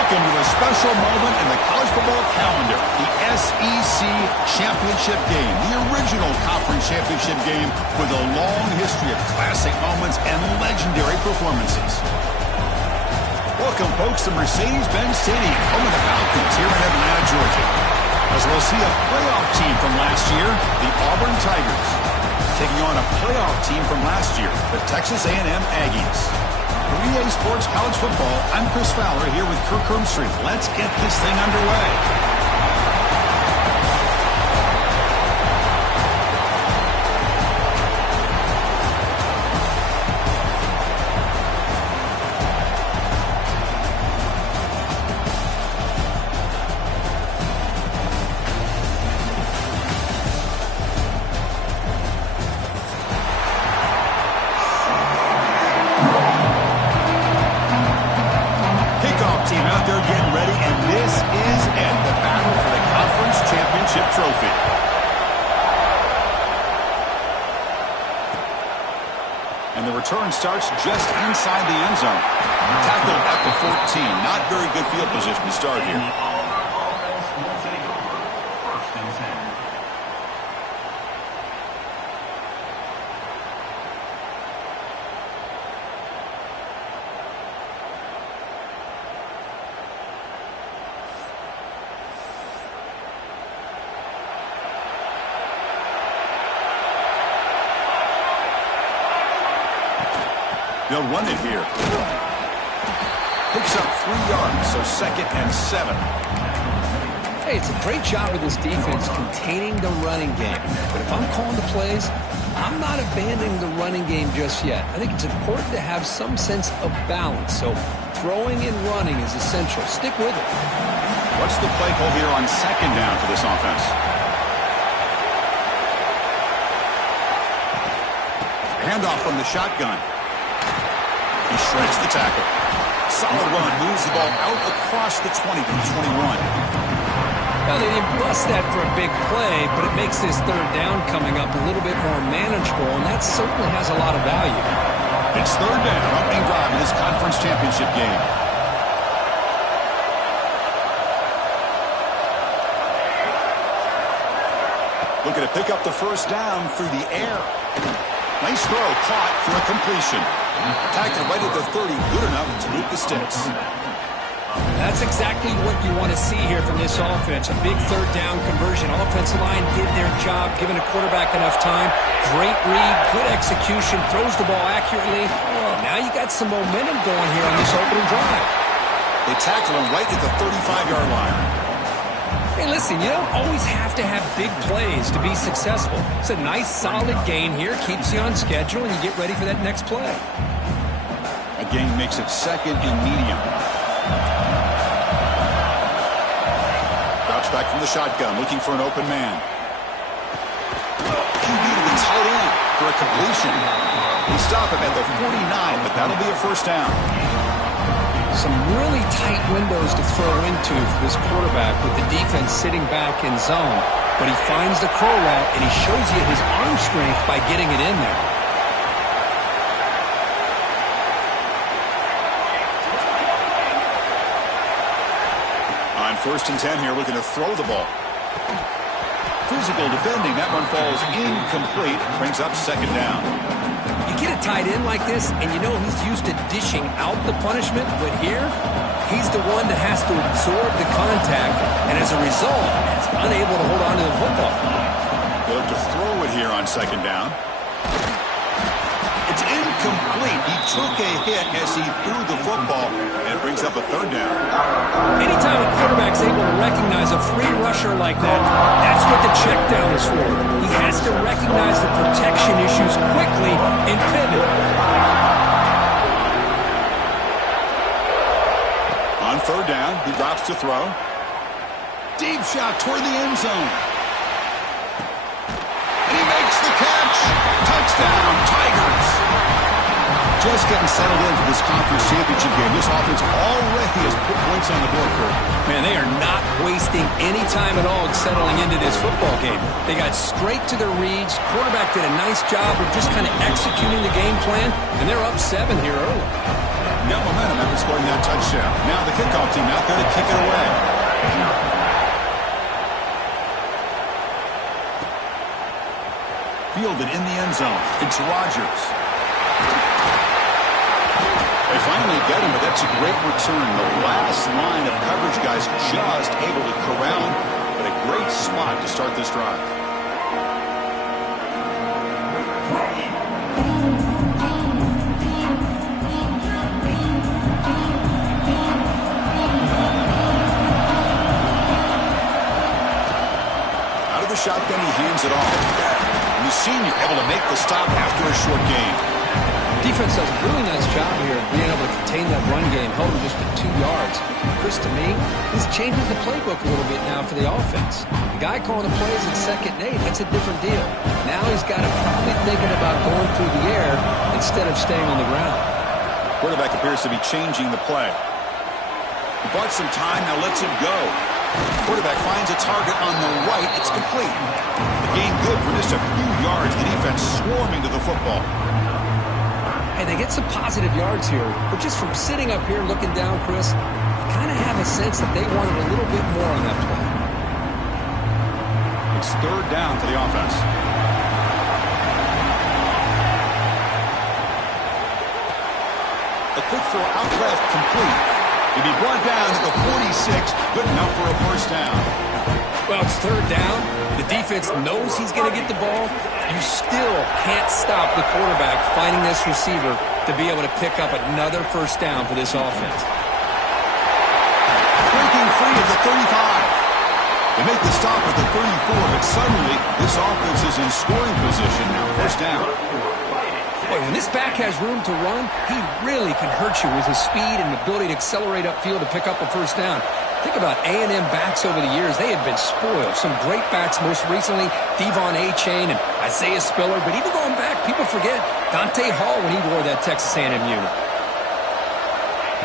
Welcome to a special moment in the college football calendar, the SEC Championship Game, the original conference championship game with a long history of classic moments and legendary performances. Welcome, folks, to Mercedes-Benz Stadium, home of the Falcons here in Atlanta, Georgia, as we'll see a playoff team from last year, the Auburn Tigers, taking on a playoff team from last year, the Texas A&M Aggies. For EA Sports College Football, I'm Chris Fowler here with Kirk Hermstreet. Let's get this thing underway. And the return starts just inside the end zone. Tackled at the 14. Not very good field position to start here. They'll run it here. Picks up 3 yards, so 2nd and 7. Hey, it's a great job of this defense containing the running game. But if I'm calling the plays, I'm not abandoning the running game just yet. I think it's important to have some sense of balance. So throwing and running is essential. Stick with it. What's the play call here on 2nd down for this offense? Handoff from the shotgun. He shreds the tackle. Solid run. Moves the ball out across the 20 to the 21. Well, they didn't bust that for a big play, but it makes this 3rd down coming up a little bit more manageable, and that certainly has a lot of value. It's 3rd down, opening drive in this conference championship game. Looking to pick up the 1st down through the air. Nice throw, caught for a completion. Tackled right at the 30, good enough to move the sticks. That's exactly what you want to see here from this offense. A big 3rd down conversion. Offensive line did their job, giving a quarterback enough time. Great read, good execution, throws the ball accurately. Oh, now you got some momentum going here on this opening drive. They tackle him right at the 35-yard line. Hey, listen, you don't always have to have big plays to be successful. It's a nice, solid gain here. Keeps you on schedule, and you get ready for that next play. A gain makes it 2nd and medium. Drops back from the shotgun, looking for an open man. QB to the tight end for a completion. They stop him at the 49, but that'll be a 1st down. Some really tight windows to throw into for this quarterback with the defense sitting back in zone. But he finds the curl route, and he shows you his arm strength by getting it in there. On 1st and 10 here, looking to throw the ball. Physical defending. That one falls incomplete. Brings up 2nd down. You get a tight end like this, and you know he's used to dishing out the punishment, but here, he's the one that has to absorb the contact, and as a result, is unable to hold on to the football. They look to throw it here on 2nd down. It's incomplete. He took a hit as he threw the football, and it brings up a 3rd down. Anytime a quarterback's able to recognize a free rusher like that, that's what the check down is for. He has to recognize the protection issues quickly and pivot. On 3rd down, he drops to throw. Deep shot toward the end zone. And he makes the catch. Touchdown, Tigers. Just getting settled into this conference championship game. This offense already has put points on the board, Kurt. Man, they are not wasting any time at all settling into this football game. They got straight to their reads. Quarterback did a nice job of just kind of executing the game plan, and they're up 7 here early. got momentum after scoring that touchdown. Now the kickoff team out there to kick it away. Fielded in the end zone. It's Rodgers. They finally get him, but that's a great return. The last line of coverage guys just able to corral him, but a great spot to start this drive. Out of the shotgun, he hands it off. And the senior able to make the stop after a short gain. Defense does a really nice job here of being able to contain that run game, held him just to 2 yards. Chris, to me, this changes the playbook a little bit now for the offense. The guy calling the plays at 2nd and 8, that's a different deal. Now he's got to probably thinking about going through the air instead of staying on the ground. Quarterback appears to be changing the play. He bought some time, now lets him go. Quarterback finds a target on the right. It's complete. The gain good for just a few yards. The defense swarming to the football. And they get some positive yards here, but just from sitting up here looking down, Chris, you kind of have a sense that they wanted a little bit more on that play. It's 3rd down for the offense. A quick throw out left, complete. He'll be brought down at the 46, good enough for a 1st down. Well, it's 3rd down. The defense knows he's going to get the ball. You still can't stop the quarterback finding this receiver to be able to pick up another 1st down for this offense. Breaking free at the 35. They make the stop at the 34, but suddenly this offense is in scoring position now. 1st down. Boy, when this back has room to run, he really can hurt you with his speed and ability to accelerate upfield to pick up a 1st down. Think about A&M backs over the years. They had been spoiled. Some great backs most recently, Devon A-Chain and Isaiah Spiller. But even going back, people forget Dante Hall when he wore that Texas A&M unit.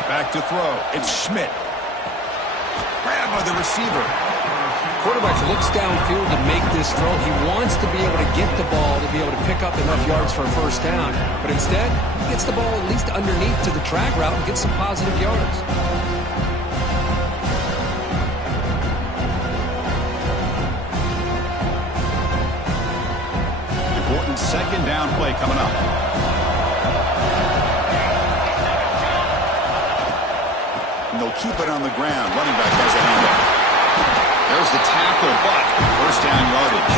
Back to throw. It's Schmidt. Grab by the receiver. Quarterback looks downfield to make this throw. He wants to be able to get the ball to be able to pick up enough yards for a 1st down. But instead, he gets the ball at least underneath to the track route and gets some positive yards. Important 2nd down play coming up. And they'll keep it on the ground. Running back has the handoff. There's the tackle, but 1st down yardage.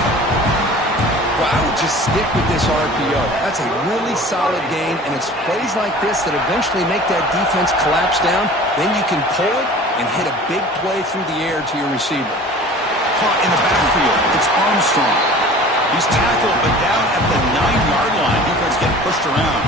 Well, I would just stick with this RPO. That's a really solid game, and it's plays like this that eventually make that defense collapse down. Then you can pull it and hit a big play through the air to your receiver. Caught in the backfield. It's Armstrong. He's tackled, but down at the 9-yard line. Defense getting pushed around.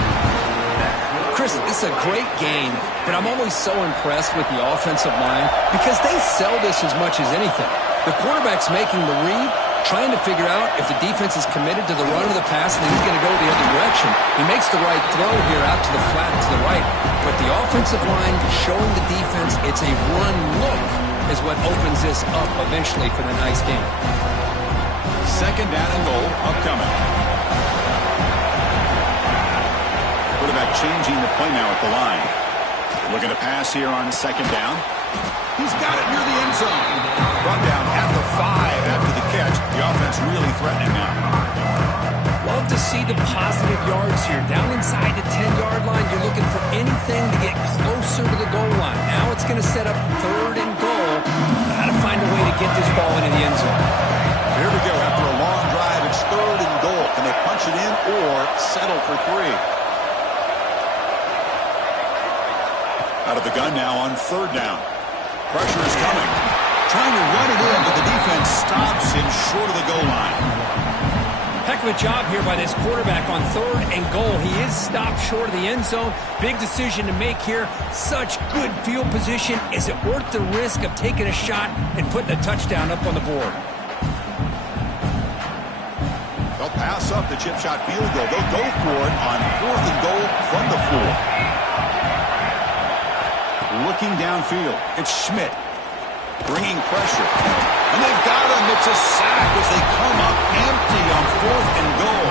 Chris, this is a great game, but I'm always so impressed with the offensive line because they sell this as much as anything. The quarterback's making the read, trying to figure out if the defense is committed to the run or the pass, and then he's going to go the other direction. He makes the right throw here out to the flat to the right, but the offensive line showing the defense it's a run look is what opens this up eventually for the nice game. 2nd down and goal upcoming. Quarterback changing the play now at the line. Looking to pass here on 2nd down. He's got it near the end zone. Brought down at the 5 after the catch. The offense really threatening now. Love to see the positive yards here. Down inside the 10-yard line, you're looking for anything to get closer to the goal line. Now it's going to set up 3rd and goal. Got to find a way to get this ball into the end zone. Here we go. After a long drive, it's 3rd and goal. Can they punch it in or settle for 3? Out of the gun now on 3rd down. Pressure is coming. Trying to run it in, but the defense stops him short of the goal line. Heck of a job here by this quarterback on 3rd and goal. He is stopped short of the end zone. Big decision to make here. Such good field position. Is it worth the risk of taking a shot and putting a touchdown up on the board? They'll pass up the chip shot field goal. They'll go for it on 4th and goal from the 4. Looking downfield, it's Schmidt bringing pressure. And they've got him. It's a sack as they come up empty on 4th and goal.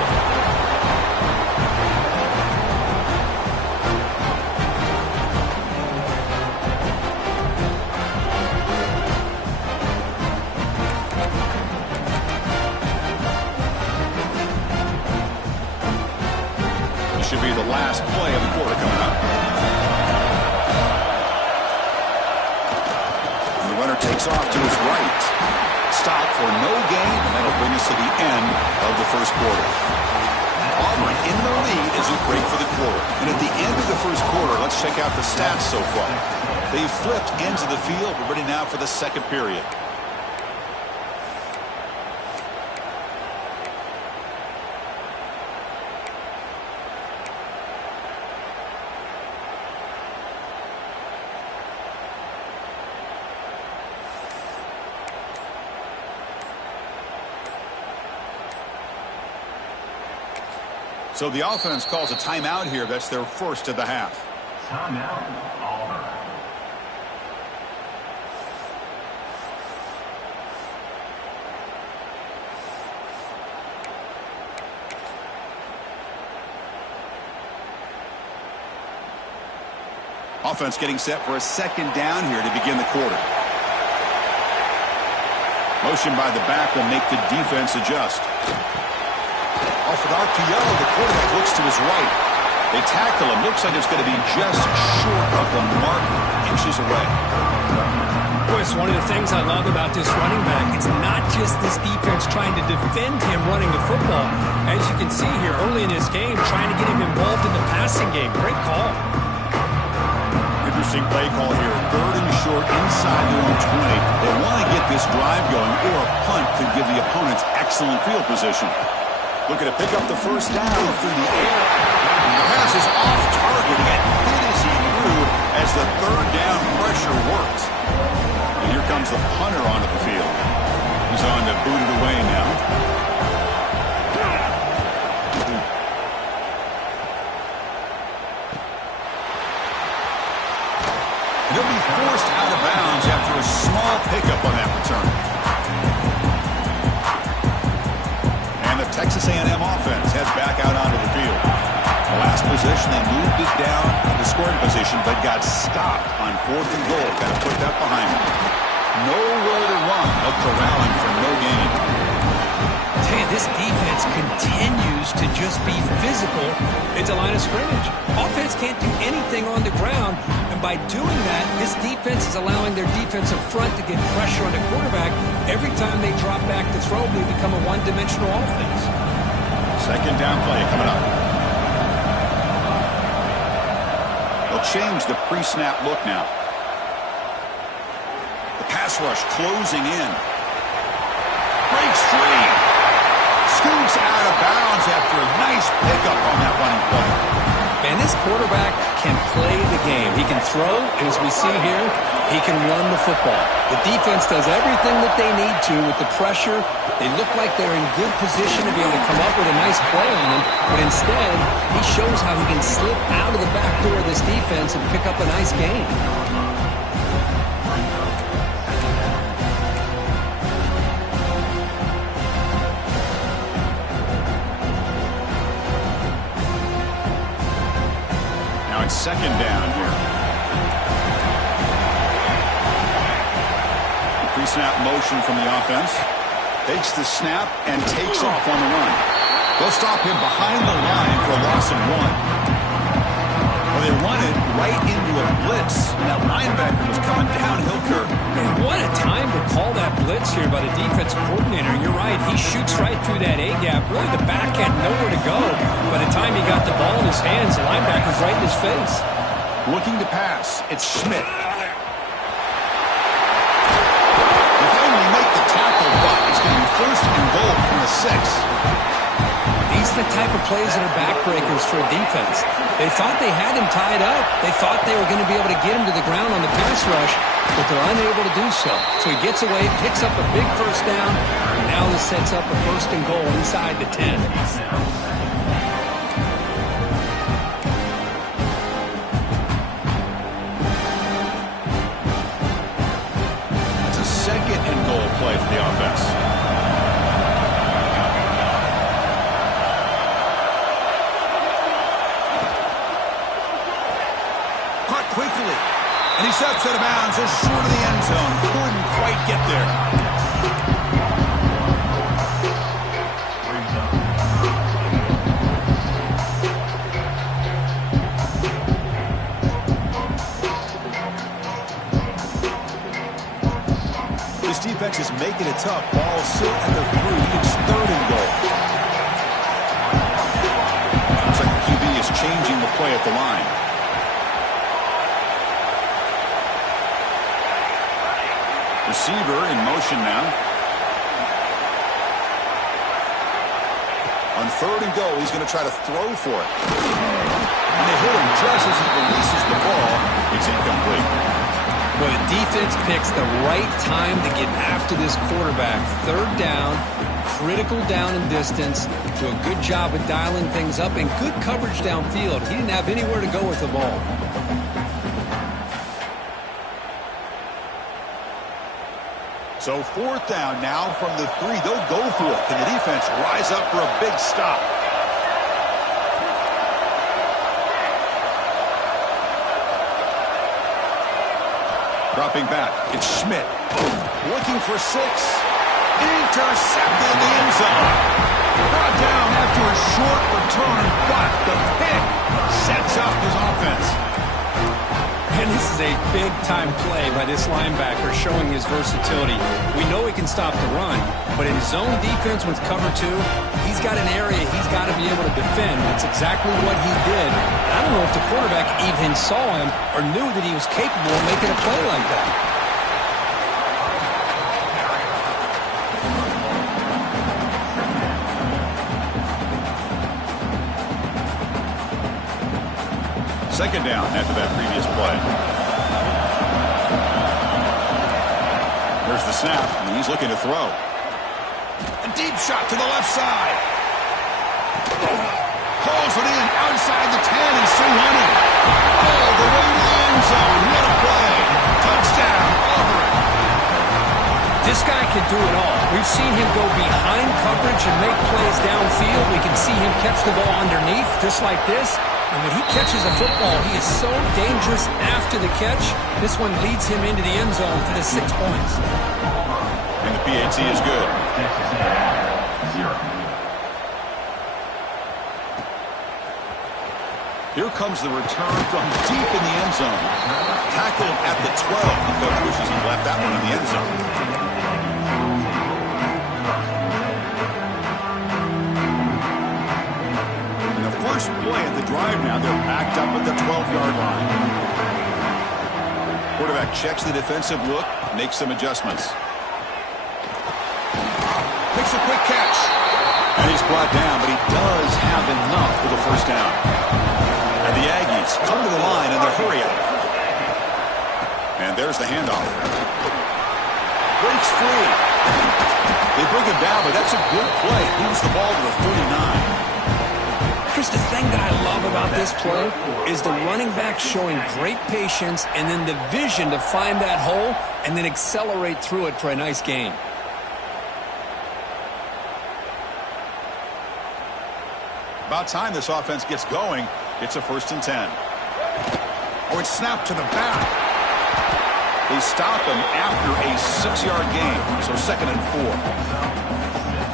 runner takes off to his right. Stop for no gain, and that'll bring us to the end of the first quarter. Auburn in the lead as we break for the quarter. And at the end of the first quarter, let's check out the stats so far. They've flipped into the field. We're ready now for the second period. So the offense calls a timeout here. That's their first of the half. Timeout, Auburn. Offense getting set for a second down here to begin the quarter. Motion by the back will make the defense adjust. Off an RPO, the quarterback looks to his right. They tackle him. Looks like it's going to be just short of the mark, inches away. Boy, it's one of the things I love about this running back. It's not just this defense trying to defend him running the football. As you can see here early in this game, trying to get him involved in the passing game. Great call. Interesting play call here. Third and short inside their own 20. They want to get this drive going, or a punt could give the opponents excellent field position. Looking to pick up the first down through the air. The pass is off target and hit as he threw as the third down pressure works. And here comes the punter onto the field. He's on to boot it away now. And he'll be forced out of bounds after a small pickup on that return. Texas A&M offense heads back out onto the field. The last possession, they moved it down to scoring position, but got stopped on 4th and goal. Got to put that behind them. Nowhere to run, but corralling for no gain. I tell you, this defense continues to just be physical at the line of scrimmage. Offense can't do anything on the ground, and by doing that, this defense is allowing their defensive front to get pressure on the quarterback. Every time they drop back to throw, they become a one-dimensional offense. Second down play coming up. They'll change the pre-snap look now. The pass rush closing in. Breaks free. Scoots out of bounds after a nice pickup on that running play. Man, this quarterback can play the game. He can throw, and as we see here, he can run the football. The defense does everything that they need to with the pressure. They look like they're in good position to be able to come up with a nice play on him, but instead, he shows how he can slip out of the back door of this defense and pick up a nice gain. Second down here. The pre-snap motion from the offense. Takes the snap and takes off on the run. They'll stop him behind the line for a loss of 1. Well, they run it right into a blitz. And that linebacker was coming downhill curve. Man, what a time to call that blitz here by the defensive coordinator. You're right. He shoots right through that A-gap. Really, the back had nowhere to go. By the time he got the ball in his hands, the linebacker's right in his face. Looking to pass. It's Schmidt. If they only make the tackle, but it's going to be first and goal from the 6. These are the type of plays that are backbreakers for a defense. They thought they had him tied up. They thought they were going to be able to get him to the ground on the pass rush, but they're unable to do so. So he gets away, picks up a big first down, and now this sets up a first and goal inside the 10. It's a second and goal play for the offense. Quickly, and he steps out of bounds just short of the end zone. Couldn't quite get there. This defense is making it tough. Ball sit at the 3. It's 3rd and goal. Looks like the QB is changing the play at the line. Receiver in motion now. On 3rd and goal, he's going to try to throw for it. And they hit him just as he releases the ball. It's incomplete. Well, the defense picks the right time to get after this quarterback. 3rd down, critical down and distance. Do a good job of dialing things up and good coverage downfield. He didn't have anywhere to go with the ball. So 4th down now from the 3. They'll go for it. Can the defense rise up for a big stop? Dropping back. It's Schmidt. Looking for 6. Intercepted in the end zone. Brought down after a short return, but the pick sets up his offense. And this is a big-time play by this linebacker showing his versatility. We know he can stop the run, but in zone defense with cover 2, he's got an area he's got to be able to defend. That's exactly what he did. I don't know if the quarterback even saw him or knew that he was capable of making a play like that. Second down after that previous play. There's the snap, and he's looking to throw. A deep shot to the left side. Pulls it in outside the 10 and still running. All the way to the end zone. What a play. Touchdown, Auburn. This guy can do it all. We've seen him go behind coverage and make plays downfield. We can see him catch the ball underneath just like this. And when he catches a football, he is so dangerous after the catch. This one leads him into the end zone for the 6 points. And the PAT is good. 0. Here comes the return from deep in the end zone. Tackled at the 12. The coach wishes he left that one in the end zone. First play at the drive now. They're backed up at the 12-yard line. Quarterback checks the defensive look, makes some adjustments. Makes a quick catch. And he's brought down, but he does have enough for the first down. And the Aggies come to the line in their hurry up. And there's the handoff. Breaks free. They bring him down, but that's a good play. Moves the ball to the 39. Chris, the thing that I love about this play is the running back showing great patience and then the vision to find that hole and then accelerate through it for a nice gain. About time this offense gets going. It's a 1st and 10. Oh, it's snapped to the back. They stop him after a 6-yard gain, so 2nd and 4.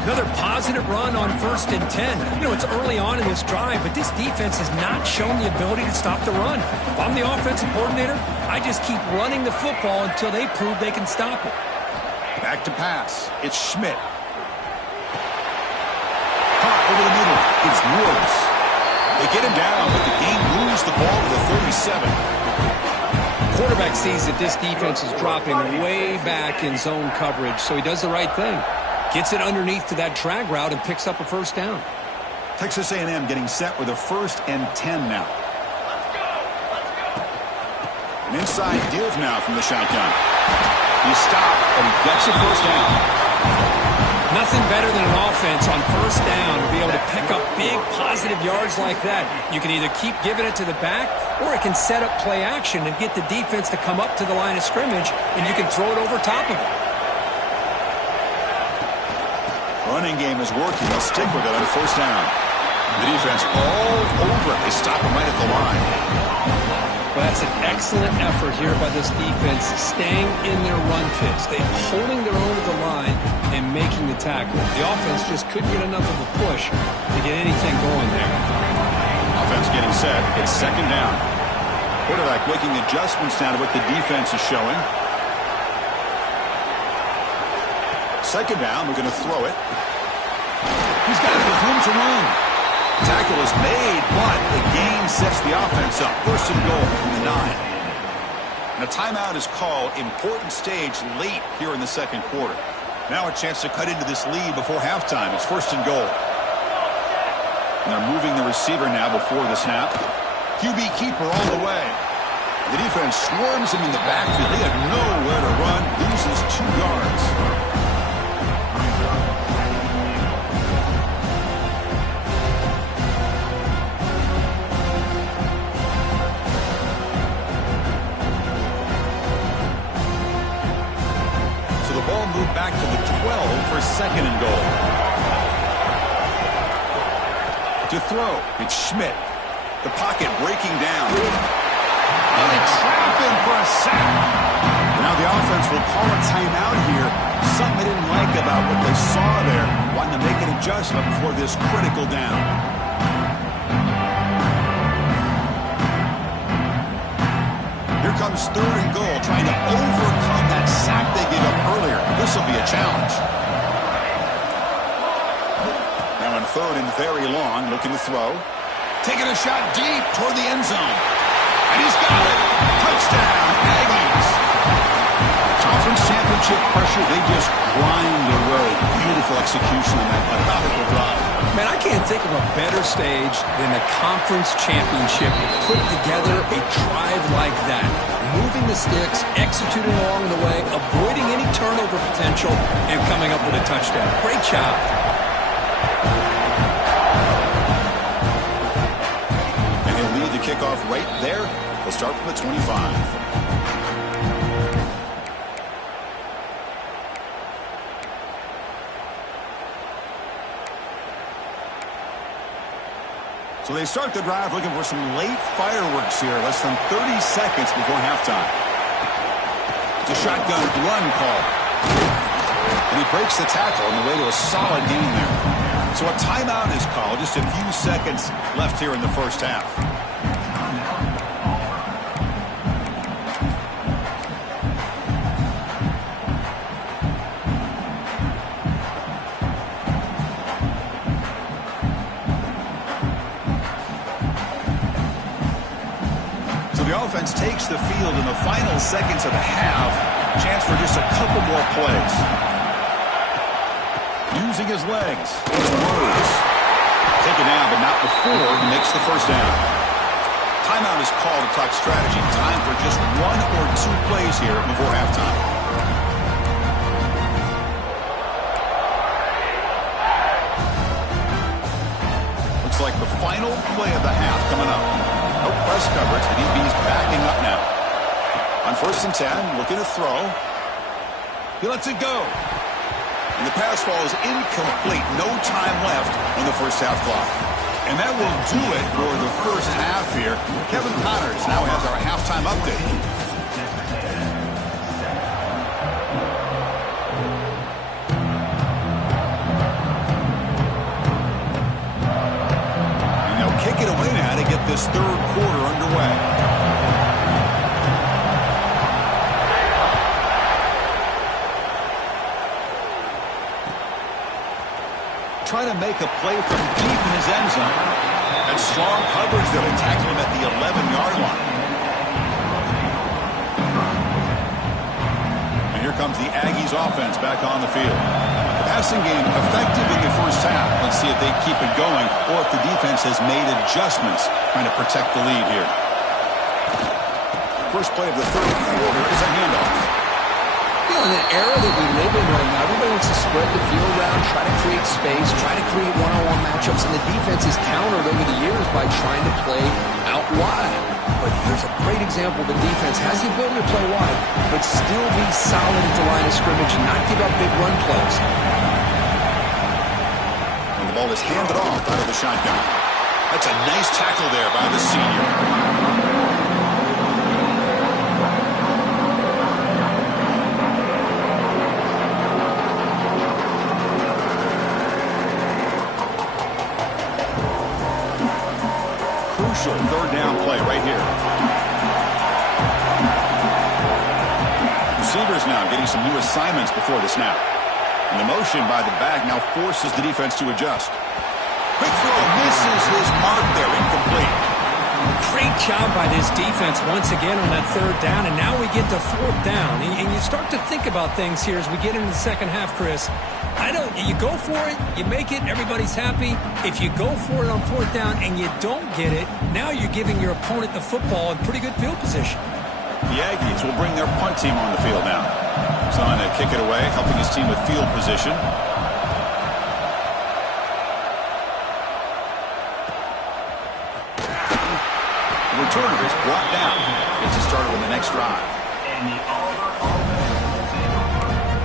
Another positive run on 1st and 10. You know, it's early on in this drive, but this defense has not shown the ability to stop the run. If I'm the offensive coordinator, I just keep running the football until they prove they can stop it. Back to pass. It's Schmidt. Caught over the middle. It's Woods. They get him down, but the game moves the ball to the 37. Quarterback sees that this defense is dropping way back in zone coverage, so he does the right thing. Gets it underneath to that drag route and picks up a 1st down. Texas A&M getting set with a 1st and 10 now. An inside give now from the shotgun. He stopped, and he gets a 1st down. Nothing better than an offense on 1st down to be able to pick up big positive yards like that. You can either keep giving it to the back, or it can set up play action and get the defense to come up to the line of scrimmage, and you can throw it over top of it. Running game is working. They'll stick with it on 1st down. The defense all over it. They stop him right at the line. Well, that's an excellent effort here by this defense, staying in their run fits. They're holding their own at the line and making the tackle. The offense just couldn't get enough of a push to get anything going there. Offense getting set. It's 2nd down. Quarterback making adjustments now to what the defense is showing. Second down, we're going to throw it. He's got it with room to run. Tackle is made, but the gain sets the offense up. First and goal from the 9. And a timeout is called. Important stage late here in the second quarter. Now a chance to cut into this lead before halftime. It's first and goal. And they're moving the receiver now before the snap. QB keeper all the way. The defense swarms him in the backfield. He had nowhere to run. Loses 2 yards. So the ball moved back to the 12 for second and goal. To throw, it's Schmidt. The pocket breaking down. And they trap him for a sack. Now the offense will call a timeout here. Something they didn't like about what they saw there. Wanting to make an adjustment before this critical down. Here comes third and goal, trying to overcome that sack they gave up earlier. This will be a challenge. Now on third and very long, looking to throw. Taking a shot deep toward the end zone. And he's got it. Touchdown, Aggies. Conference championship pressure, they just grind away. Beautiful execution on that methodical drive. Man, I can't think of a better stage than the conference championship to put together a drive like that. Moving the sticks, executing along the way, avoiding any turnover potential, and coming up with a touchdown. Great job. Kickoff right there. We'll start from the 25. So they start the drive looking for some late fireworks here. Less than 30 seconds before halftime. It's a shotgun run call. And he breaks the tackle on the way to a solid gain there. So a timeout is called. Just a few seconds left here in the first half. Offense takes the field in the final seconds of the half. Chance for just a couple more plays. Using his legs. Rose. Taken down, but not before he makes the first down. Timeout is called to talk strategy. Time for just 1 or 2 plays here before halftime. Looks like the final play of the half coming up. No press coverage. The DB's backing up now. On first and 10, looking to throw. He lets it go. And the pass ball is incomplete. No time left on the first half clock. And that will do it for the first half here. Kevin Connors now has our halftime update. Kick it away now to get this third quarter underway. Trying to make a play from deep in his end zone. And strong coverage there to tackle him at the 11-yard line. And here comes the Aggies offense back on the field. Passing game effective in the first half. Let's see if they keep it going or if the defense has made adjustments trying to protect the lead here. First play of the third quarter is a handoff. You know, in an era that we live in right now, everybody wants to spread the field around, try to create space, try to create one-on-one matchups, and the defense is countered over the years by trying to play out wide. But here's a great example. The defense has the ability to play wide, but still be solid at the line of scrimmage and not give up big run plays. And the ball is handed off out of the shotgun. That's a nice tackle there by the senior. Third down play right here. Receivers now getting some new assignments before the snap. And the motion by the back now forces the defense to adjust. Quick throw, misses his mark there, incomplete. Great job by this defense once again on that third down, and now we get to fourth down. And you start to think about things here as we get into the second half, Chris. You go for it, you make it, everybody's happy. If you go for it on fourth down and you don't get it, now you're giving your opponent the football in pretty good field position. The Aggies will bring their punt team on the field now. Trying to kick it away, helping his team with field position. The returner is brought down. Gets us started on the next drive. And the Auburn offense is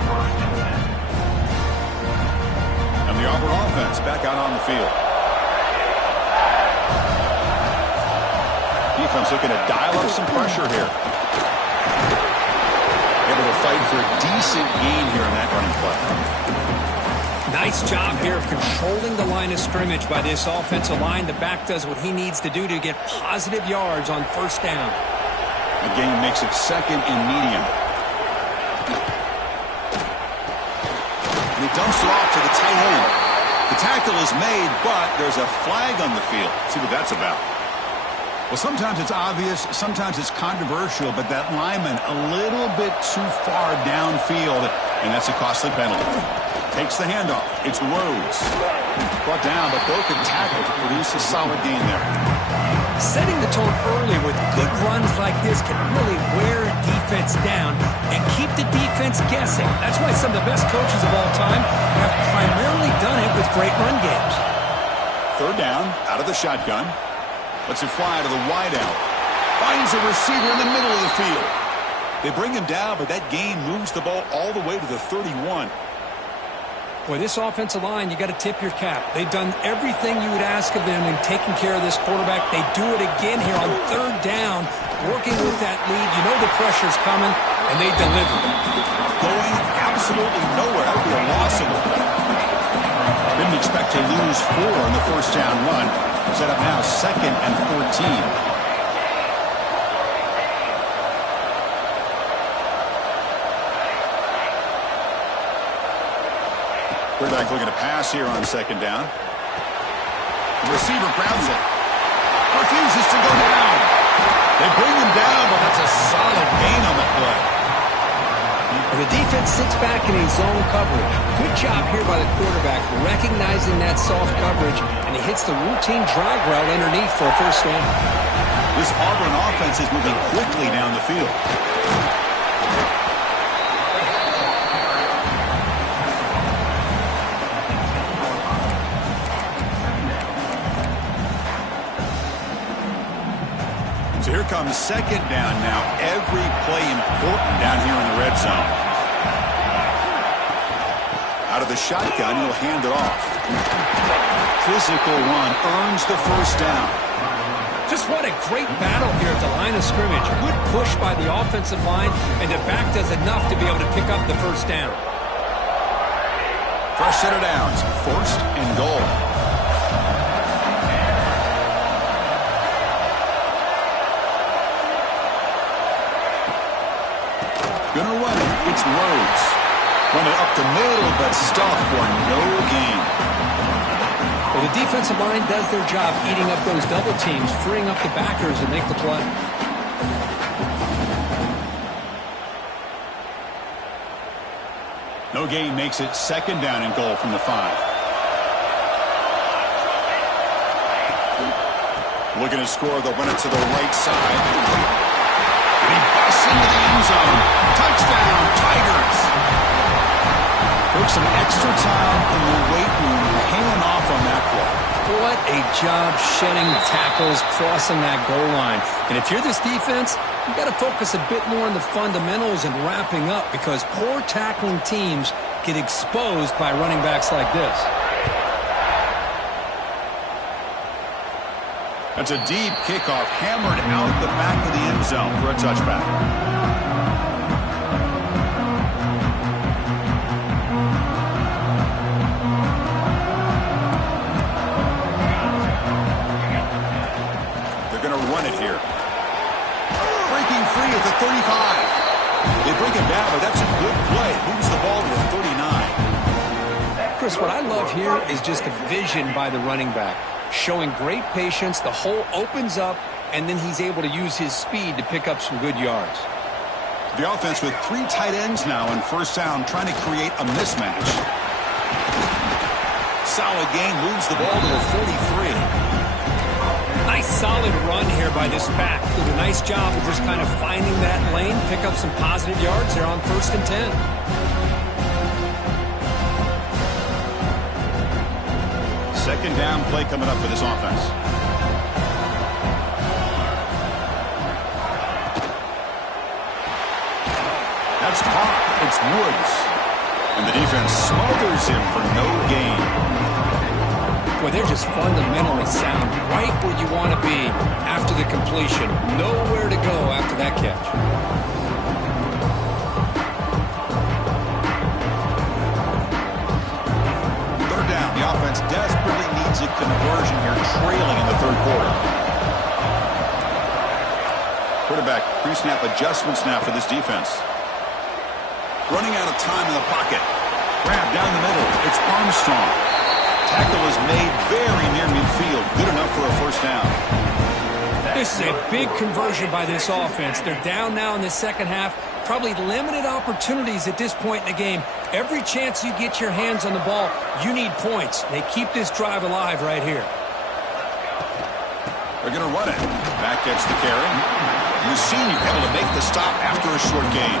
first and 10. And the Auburn offense back out on the field. Defense looking to dial up some pressure here. Able to fight for a decent gain here in that running play. Nice job here of controlling the line of scrimmage by this offensive line. The back does what he needs to do to get positive yards on first down. The game makes it second and medium. And he dumps it off to the tight end. The tackle is made, but there's a flag on the field. See what that's about. Well, sometimes it's obvious, sometimes it's controversial, but that lineman a little bit too far downfield, and that's a costly penalty. Takes the handoff. It's Rhodes. Brought down, but broken tackle to produce a solid gain there. Setting the tone early with good runs like this can really wear defense down and keep the defense guessing. That's why some of the best coaches of all time have primarily done it with great run games. Third down, out of the shotgun. Lets it fly to the wideout. Finds a receiver in the middle of the field. They bring him down, but that gain moves the ball all the way to the 31. Boy, this offensive line, you got to tip your cap. They've done everything you would ask of them in taking care of this quarterback. They do it again here on third down, working with that lead. You know the pressure's coming, and they deliver. Going absolutely nowhere. That would be a loss of the play. Didn't expect to lose 4 in the first down run. Set up now second and 14. Quarterback looking to pass here on second down. The receiver grabs it. Refuses to go down. They bring him down, but that's a solid gain on the play. The defense sits back in his zone coverage. Good job here by the quarterback, recognizing that soft coverage, and he hits the routine drag route underneath for a first down. This Auburn offense is moving quickly down the field. So here comes second down now. Every play important down here in the red zone. Out of the shotgun, he'll hand it off. Physical run earns the first down. Just what a great battle here at the line of scrimmage. Good push by the offensive line, and the back does enough to be able to pick up the first down. Fresh set of downs. First and goal. Gonna run it. It's Rhodes. Run it up the middle, but stuffed for no gain. Well, the defensive line does their job eating up those double teams, freeing up the backers and make the play. No gain makes it second down and goal from the 5. Looking to score, they'll run it to the right side. He busts into the end zone. Touchdown, Tigers. Took some extra time in the weight room hanging off on that play. What a job shedding tackles, crossing that goal line. And if you're this defense, you've got to focus a bit more on the fundamentals and wrapping up, because poor tackling teams get exposed by running backs like this. That's a deep kickoff, hammered out the back of the end zone for a touchback. They're going to run it here. Breaking free at the 35. They bring it down, but that's a good play. Moves the ball to the 39. Chris, what I love here is just the vision by the running back, showing great patience. The hole opens up, and then he's able to use his speed to pick up some good yards. The offense with 3 tight ends now in first down, trying to create a mismatch. Solid gain, moves the ball to the 43. Nice solid run here by this back. Did a nice job of just kind of finding that lane, pick up some positive yards there on 1st and 10. Second down play coming up for this offense. That's caught. It's Woods. And the defense smothers him for no gain. Boy, they're just fundamentally sound, right where you want to be after the completion. Nowhere to go after that catch. Third down. The offense desperately needs a conversion here, trailing in the third quarter. Quarterback pre-snap adjustments now for this defense. Running out of time in the pocket. Grab down the middle. It's Armstrong. Tackle is made very near midfield. Good enough for a first down. This is a big conversion by this offense. They're down now in the second half. Probably limited opportunities at this point in the game. Every chance you get your hands on the ball, you need points. They keep this drive alive right here. They're going to run it. Back gets the carry. Senior able to make the stop after a short gain.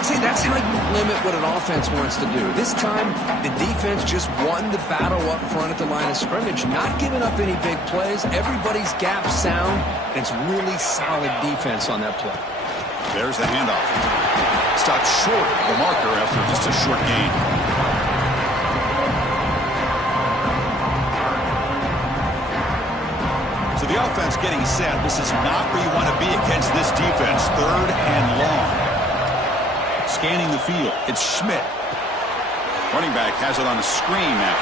See, that's how you limit what an offense wants to do. This time, the defense just won the battle up front at the line of scrimmage, not giving up any big plays. Everybody's gap sound, and it's really solid defense on that play. There's the handoff. Stopped short of the marker after just a short gain. So the offense getting set. This is not where you want to be against this defense. 3rd and long. Scanning the field. It's Schmidt. Running back has it on a screen now.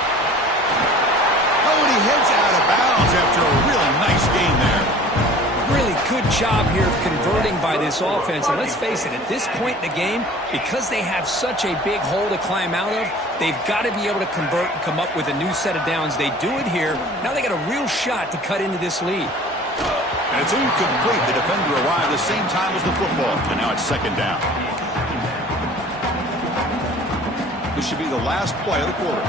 Oh, and he heads out of bounds after a really nice gain there. Really good job here of converting by this offense. And let's face it, at this point in the game, because they have such a big hole to climb out of, they've got to be able to convert and come up with a new set of downs. They do it here. Now they got a real shot to cut into this lead. And it's incomplete. The defender arrived the same time as the football. And now it's second down. This should be the last play of the quarter.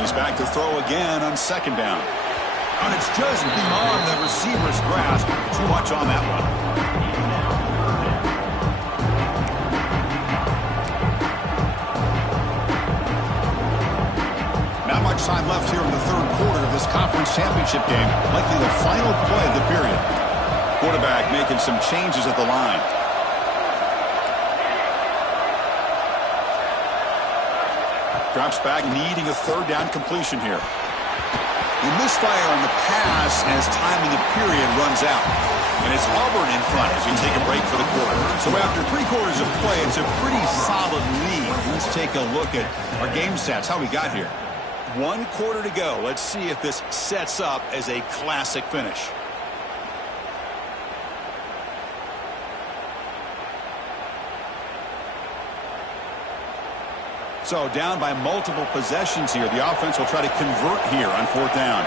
He's back to throw again on second down. And it's just beyond the receiver's grasp. Too much on that one. Not much time left here in the third quarter of this conference championship game. Likely the final play of the period. Quarterback making some changes at the line. Drops back, needing a third down completion here. He misfire on the pass as time in the period runs out. And it's Auburn in front as we take a break for the quarter. So after 3 quarters of play, it's a pretty solid lead. Let's take a look at our game stats, how we got here. 1 quarter to go. Let's see if this sets up as a classic finish. So down by multiple possessions here. The offense will try to convert here on 4th down.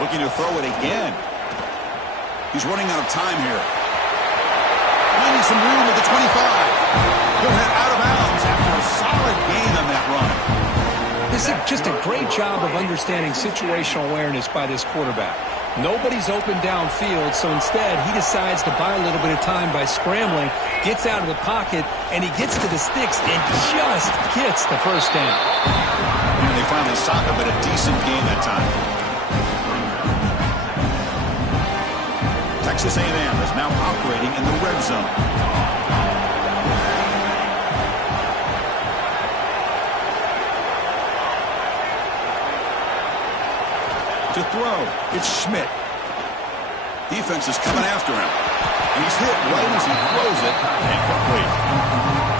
Looking to throw it again. He's running out of time here. Finding some room at the 25. He'll head out of bounds after a solid gain on that run. This is just a great job of understanding situational awareness by this quarterback. Nobody's open downfield, so instead he decides to buy a little bit of time by scrambling, gets out of the pocket, and he gets to the sticks and just gets the first down. And they finally stop him, but a decent game that time. Texas A&M is now operating in the red zone. To throw, it's Schmidt. Defense is coming after him. And he's hit right as he throws it. Incomplete.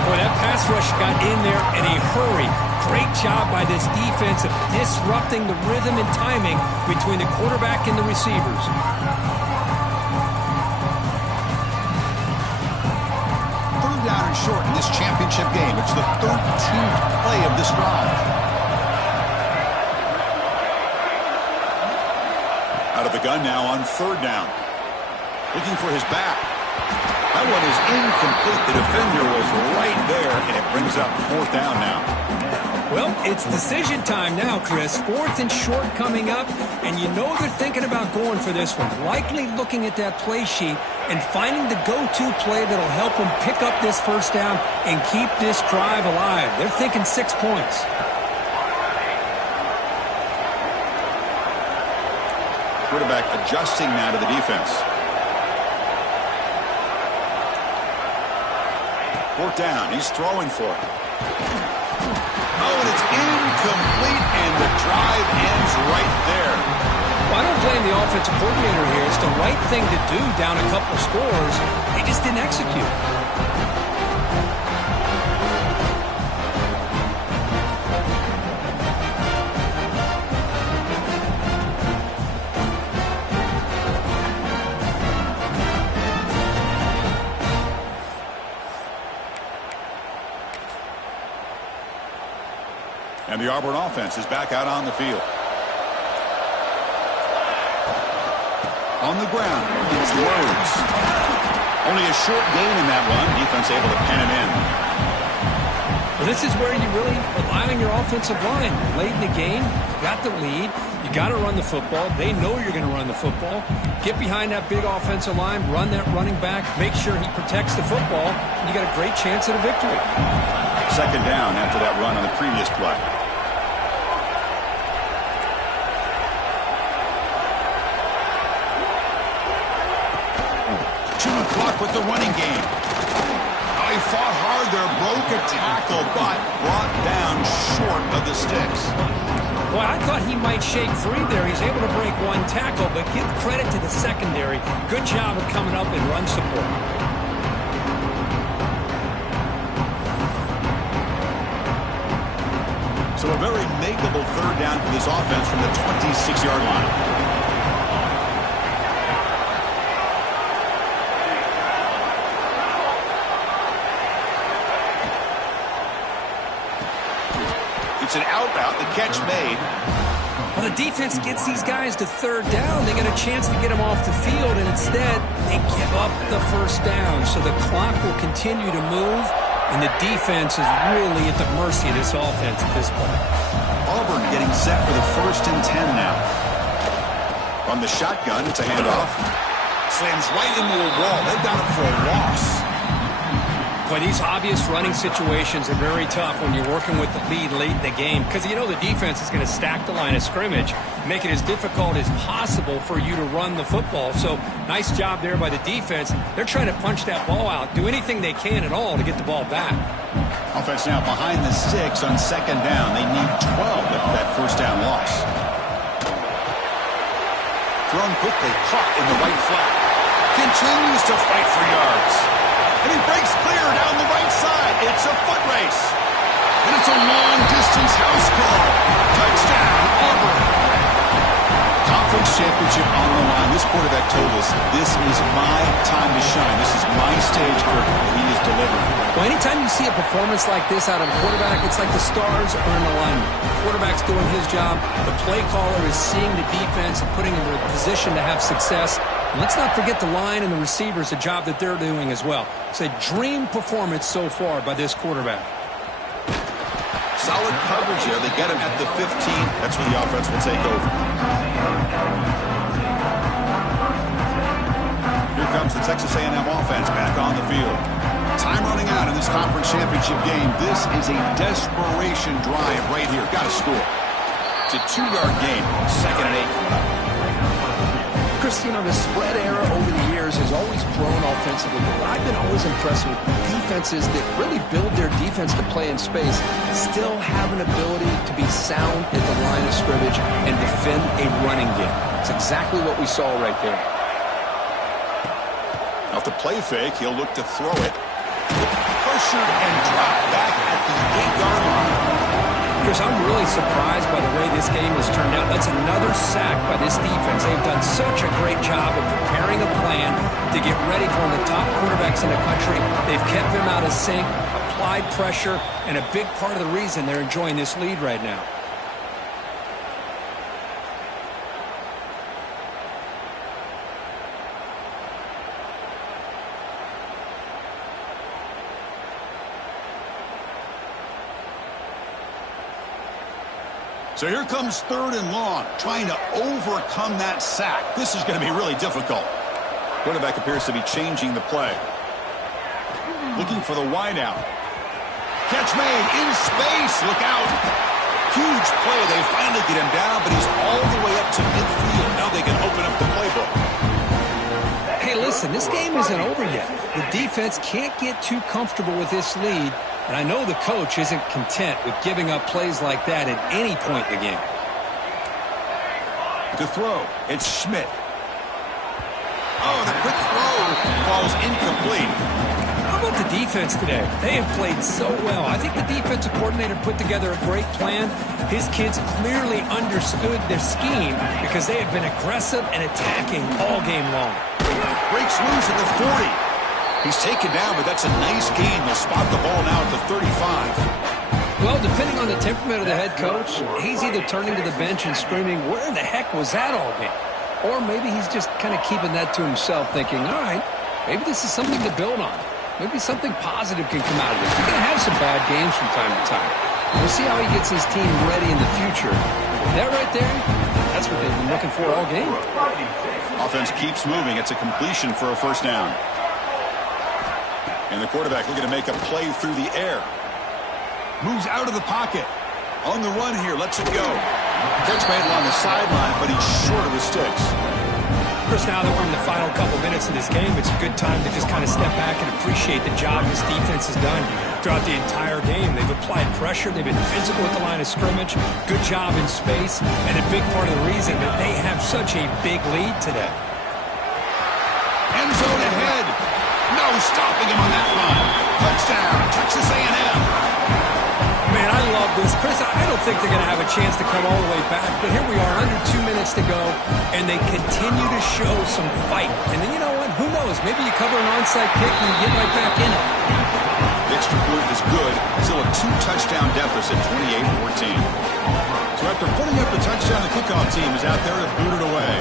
Boy, that pass rush got in there in a hurry. Great job by this defense of disrupting the rhythm and timing between the quarterback and the receivers. short in this championship game. It's the 13th play of this drive. Out of the gun now on 3rd down. Looking for his back. That one is incomplete. The defender was right there, and it brings up 4th down now. Well, it's decision time now, Chris. 4th and short coming up, and you know they're thinking about going for this one. Likely looking at that play sheet and finding the go-to play that'll help them pick up this 1st down and keep this drive alive. They're thinking 6 points. Quarterback adjusting now to the defense. 4th down. He's throwing for it. Oh, and it's incomplete, and the drive ends right there. Well, I don't blame the offensive coordinator here. It's the right thing to do down a couple scores. They just didn't execute. And the Auburn offense is back out on the field. On the ground, it's Loads. Only a short gain in that one. Defense able to pen it in. Well, this is where you really rely on your offensive line. Late in the game, you got the lead. You got to run the football. They know you're going to run the football. Get behind that big offensive line, run that running back, make sure he protects the football, and you got a great chance at a victory. 2nd down after that run on the previous play. Clock with the running game. Oh, he fought hard there, broke a tackle, but brought down short of the sticks. Boy, I thought he might shake free there. He's able to break one tackle, but give credit to the secondary. Good job of coming up and run support. So a very makeable 3rd down for this offense from the 26-yard line. It's an out route, the catch made. Well, the defense gets these guys to 3rd down. They get a chance to get them off the field, and instead they give up the 1st down. So the clock will continue to move, and the defense is really at the mercy of this offense at this point. Auburn getting set for the 1st and 10 now. On the shotgun, it's a handoff. Slams right into a wall. They've got it for a loss. Boy, these obvious running situations are very tough when you're working with the lead late in the game because you know the defense is going to stack the line of scrimmage, make it as difficult as possible for you to run the football. So nice job there by the defense. They're trying to punch that ball out, do anything they can at all to get the ball back. Offense now behind the 6 on 2nd down. They need 12 after that 1st down loss. Thrown quickly, caught in the right flat. Continues to fight for yards. And he breaks clear down the right side. It's a foot race. And it's a long-distance house call. Touchdown, Auburn. Conference championship on the line. This quarterback told us, this is my time to shine. This is my stage, Kirk, and he is delivering. Well, anytime you see a performance like this out of a quarterback, it's like the stars are in alignment. The quarterback's doing his job. The play caller is seeing the defense and putting him in a position to have success. And let's not forget the line and the receivers, the job that they're doing as well. It's a dream performance so far by this quarterback. Solid coverage here. They get him at the 15. That's where the offense will take over. Here comes the Texas A&M offense back on the field. Time running out in this conference championship game. This is a desperation drive right here. Got to score. It's a 2-yard gain. 2nd and 8 coming up. Chris, you know, the spread era over the years has always grown offensively, but what I've been always impressed with defenses that really build their defense to play in space still have an ability to be sound at the line of scrimmage and defend a running game. It's exactly what we saw right there. Off the play fake, he'll look to throw it. Pressured and dropped back at the 8-yard line. Chris, I'm really surprised by the way this game has turned out. That's another sack by this defense. They've done such a great job of preparing a plan to get ready for one of the top quarterbacks quarterbacks in the country. They've kept him out of sync, applied pressure, and a big part of the reason they're enjoying this lead right now. So here comes 3rd and long, trying to overcome that sack. This is going to be really difficult. Quarterback appears to be changing the play. Looking for the wideout. Catch made in space. Look out. Huge play. They finally get him down, but he's all the way up to midfield. Now they can open up the playbook. Hey, listen, this game isn't over yet. The defense can't get too comfortable with this lead. And I know the coach isn't content with giving up plays like that at any point in the game. To throw, it's Schmidt. Oh, the quick throw falls incomplete. How about the defense today? They have played so well. I think the defensive coordinator put together a great plan. His kids clearly understood their scheme because they have been aggressive and attacking all game long. Breaks loose at the 40. He's taken down, but that's a nice gain. They'll spot the ball now at the 35. Well, depending on the temperament of the head coach, he's either turning to the bench and screaming, where in the heck was that all game? Or maybe he's just kind of keeping that to himself, thinking, all right, maybe this is something to build on. Maybe something positive can come out of this. He's going to have some bad games from time to time. We'll see how he gets his team ready in the future. That right there, that's what they've been looking for all game. Offense keeps moving. It's a completion for a first down. And the quarterback looking to make a play through the air. Moves out of the pocket. On the run here, lets it go. Catch made along the sideline, but he's short of the sticks. Chris, now that we're in the final couple minutes of this game, it's a good time to just kind of step back and appreciate the job this defense has done throughout the entire game. They've applied pressure. They've been physical at the line of scrimmage. Good job in space. And a big part of the reason that they have such a big lead today. End zone ahead. No stopping him on that run. Touchdown, Texas A&M. Man, I love this. Chris, I don't think they're going to have a chance to come all the way back, but here we are, under 2 minutes to go, and they continue to show some fight. And then you know what? Who knows? Maybe you cover an onside kick and you get right back in it. The extra point is good. Still a 2-touchdown deficit, 28-14. So after putting up the touchdown, the kickoff team is out there to boot it away.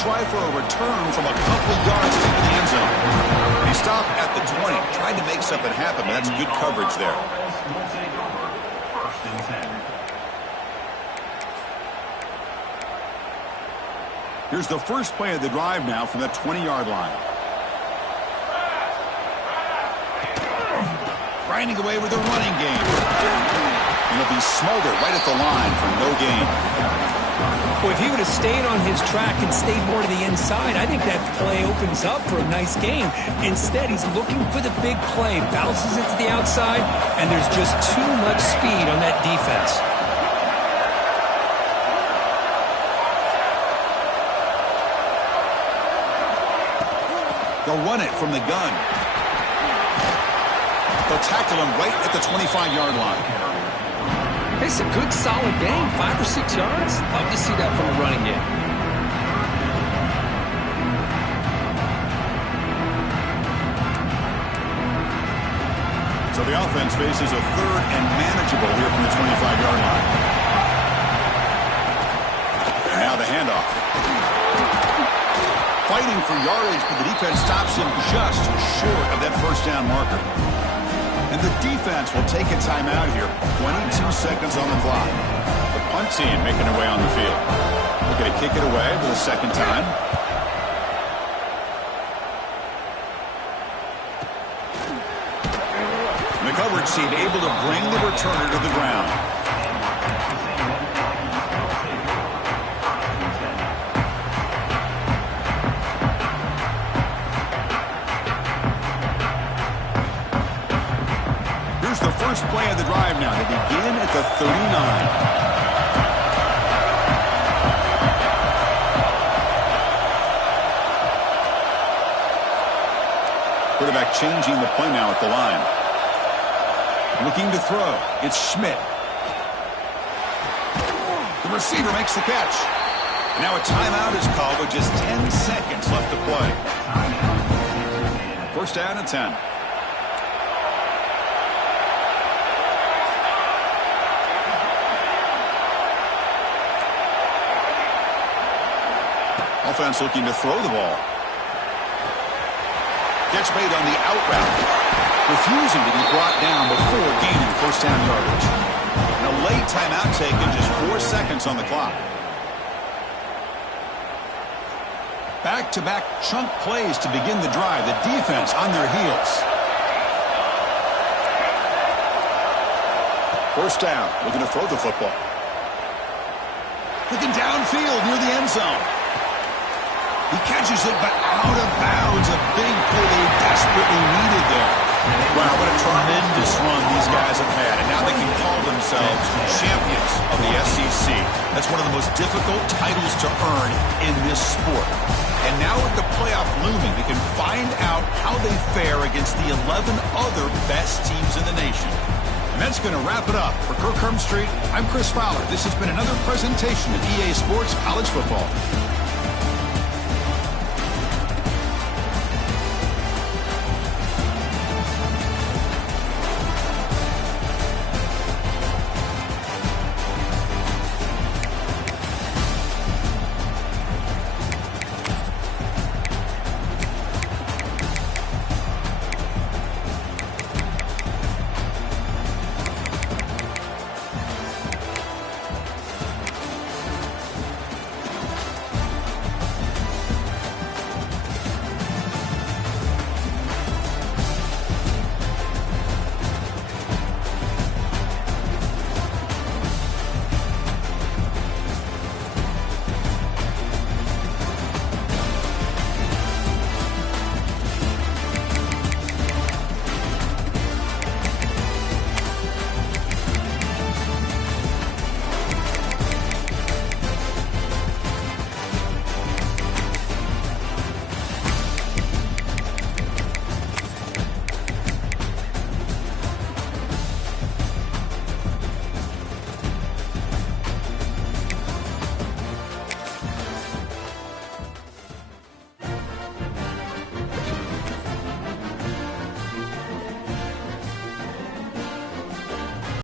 Try for a return from a couple yards into the end zone. He stopped at the 20, tried to make something happen, but that's good coverage there. Here's the first play of the drive now from the 20-yard line. Grinding away with a running game. And he'll be smothered right at the line for no gain. Well, if he would have stayed on his track and stayed more to the inside, I think that play opens up for a nice game. Instead, he's looking for the big play, bounces it to the outside, and there's just too much speed on that defense. They'll run it from the gun. They'll tackle him right at the 25-yard line. It's a good, solid game, 5 or 6 yards. Love to see that from a running game. So the offense faces a 3rd and manageable here from the 25-yard line. And now the handoff. Fighting for yardage, but the defense stops him just short of that first down marker. And the defense will take a timeout here. 22 seconds on the clock. The punt team making their way on the field. Looking to kick it away for the second time. And the coverage team able to bring the returner to the ground. First play of the drive now. They begin at the 39. Quarterback changing the play now at the line. Looking to throw. It's Schmidt. The receiver makes the catch. Now a timeout is called with just 10 seconds left to play. First down and 10. Offense looking to throw the ball. Gets made on the out route. Refusing to be brought down before gaining first down yardage. And a late timeout taken, just 4 seconds on the clock. Back-to-back chunk plays to begin the drive. The defense on their heels. First down, looking to throw the football. Looking downfield near the end zone. He catches it, but out of bounds. A big play they desperately needed there. Wow, what a tremendous run these guys have had. And now they can call themselves champions of the SEC. That's one of the most difficult titles to earn in this sport. And now with the playoff looming, we can find out how they fare against the 11 other best teams in the nation. And that's going to wrap it up. For Kirk Street, I'm Chris Fowler. This has been another presentation of EA Sports College Football.